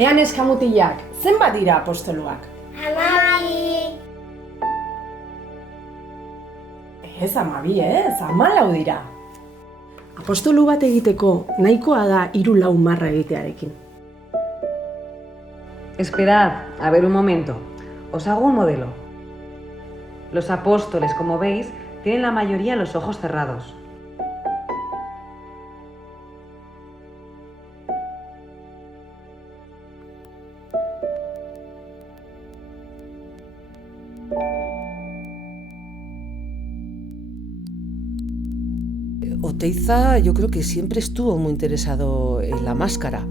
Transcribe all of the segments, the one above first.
Ean eskamutilak, zenbat dira apostoluak? 12. Ez 12, ez, 14 dira. Apostolu bat egiteko nahikoa da 3-4 marra egitearekin. Esperad, a ver un momento. Os hago un modelo. Los apóstoles, como veis, tienen la mayoría los ojos cerrados. Oteiza yo creo que siempre estuvo muy interesado en la máscara.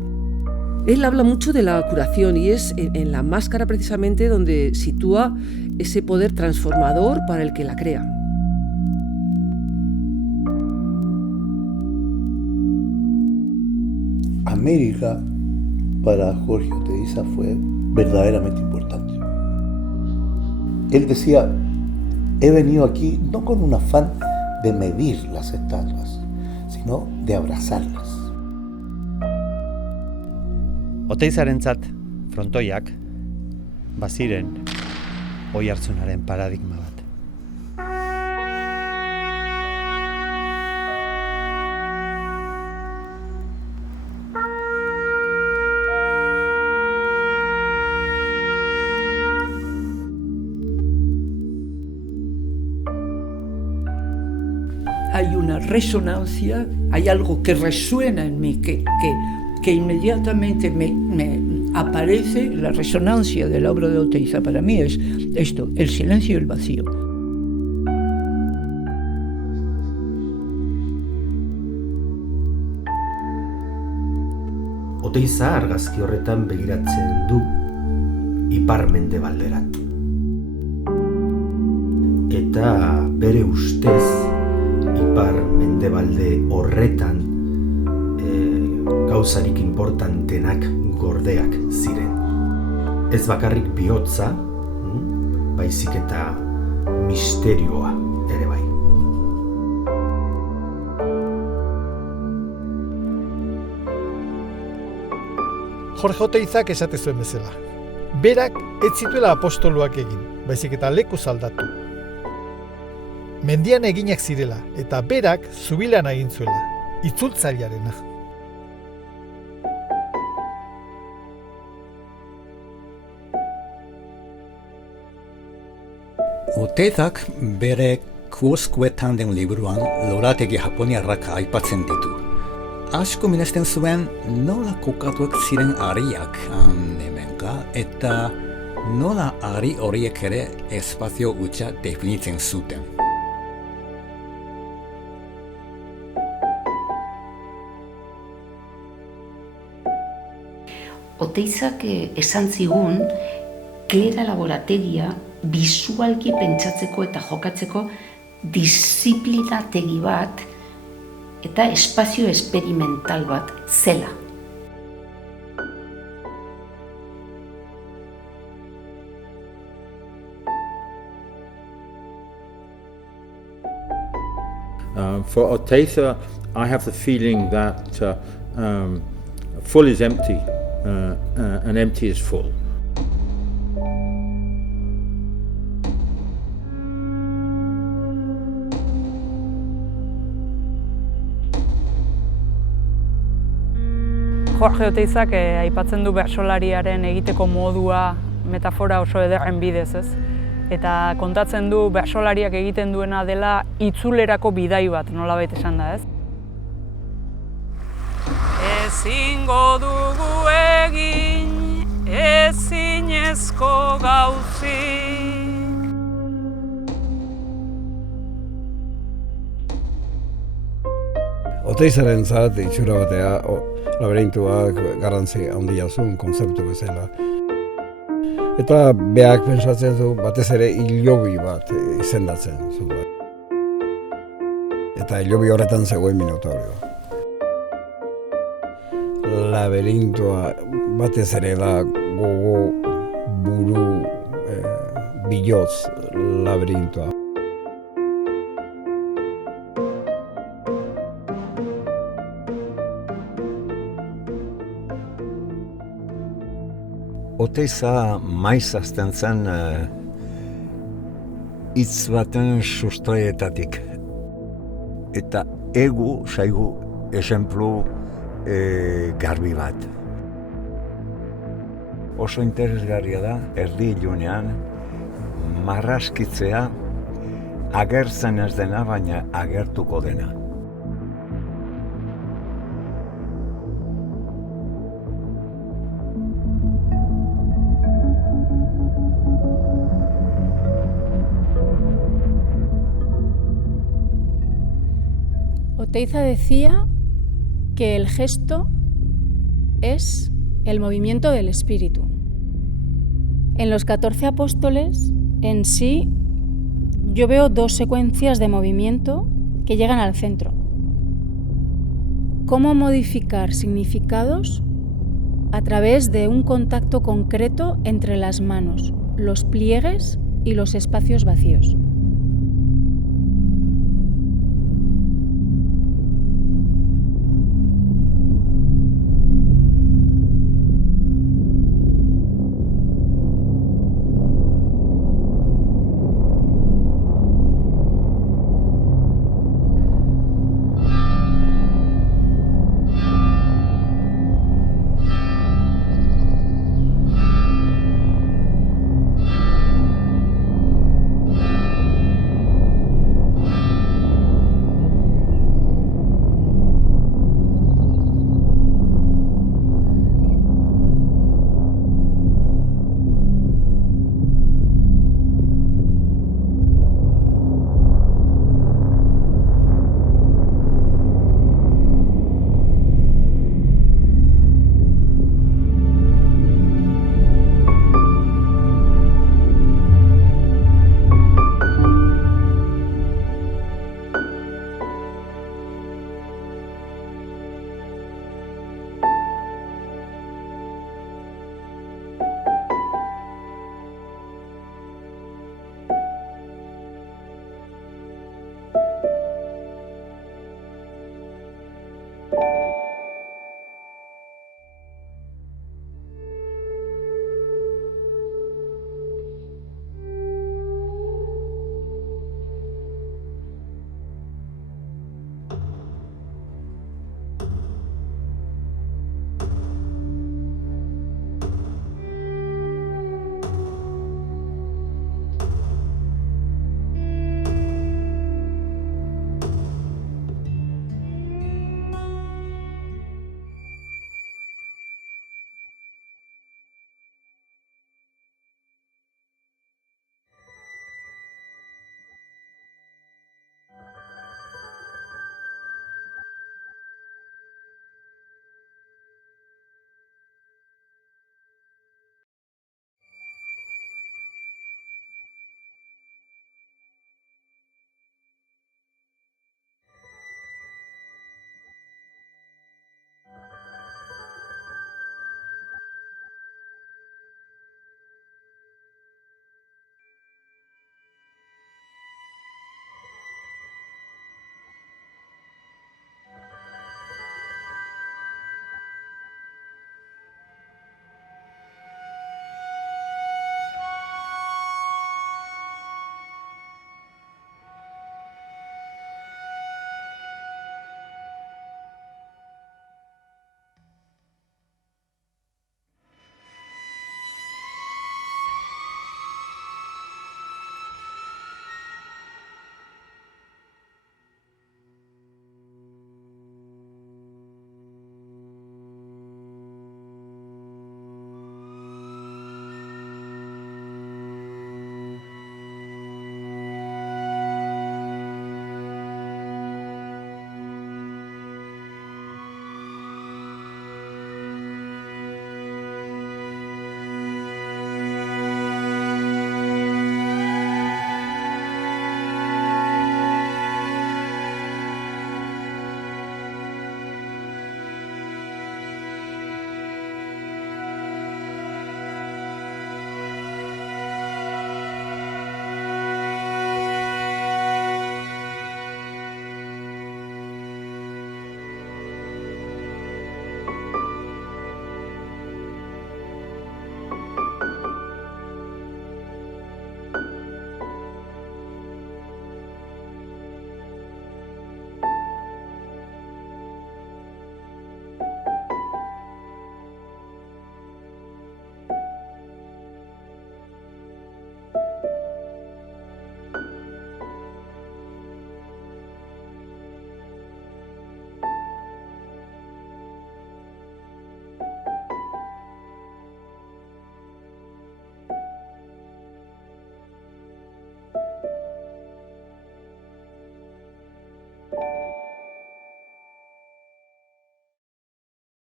Él habla mucho de la curación y es en la máscara precisamente donde sitúa ese poder transformador para el que la crea. América para Jorge Oteiza fue verdaderamente importante. Él decía, he venido aquí no con un afán de medir las estatuas, sino de abrazarlas. Oteizarentzat frontoiak baziren oihartzunaren paradigma bat. Hay una resonancia, hay algo que resuena en mí, que inmediatamente me aparece la resonancia de la obra de Oteiza. Para mí es esto, el silencio y el vacío. Oteiza argazki horretan begiratzen du ipar-mendebalderat. Eta bere ustez ipar-mendebalde horretan gauzarik importantenak gordeak ziren. Ez bakarrik bihotza, baizik eta misterioa ere bai. Jorge Oteizak esate zuen bezala. Berak ez zituela apostoluak egin, baizik eta lekuz aldatu. Mendian eginak zirela, eta berak zubilan egin zuela, itzultzailearena. Oteizak bere Kuoskuetan den liburuan lorategi japoniarrak aipatzen ditu. Asko minesten zuen nola kokatuak ziren ariak hemenka eta nola ari horiek ere espazio hutsa definitzen zuten. Oteizak esan zigun gera laborategia bisualki pentsatzeko eta jokatzeko disiplinategi bat eta espazio esperimental bat zela. For Oteiza, I have the feeling that full is empty and empty is full. Jorge Oteizak aipatzen du bertsolariaren egiteko modua metafora oso ederren bidez, ez? Eta kontatzen du bertsolariak egiten duena dela itzulerako bidai bat, nolabait esan da, ez? Ezingo dugu egin ezinezko gauzik. Oteizaren zat, itxura batea, laberintuak garrantzi handia zuen konzeptu bezala. Eta beak pentsatzen du batez ere hilobi bat izendatzen zuen. Eta hilobi horretan zegoen Minotaurio. Laberintua batez ere da gogo, buru, bihotz laberintua. Oteiza maiz azten zen hitz baten sustraietatik. Eta egu zaigu esenplu garbi bat. Oso interesgarria da, erdi ilunean, marraskitzea agertzen ez dena, baina agertuko dena. Oteiza decía que el gesto es el movimiento del espíritu. En los 14 apóstoles, en sí, yo veo 2 secuencias de movimiento que llegan al centro. ¿Cómo modificar significados a través de un contacto concreto entre las manos, los pliegues y los espacios vacíos?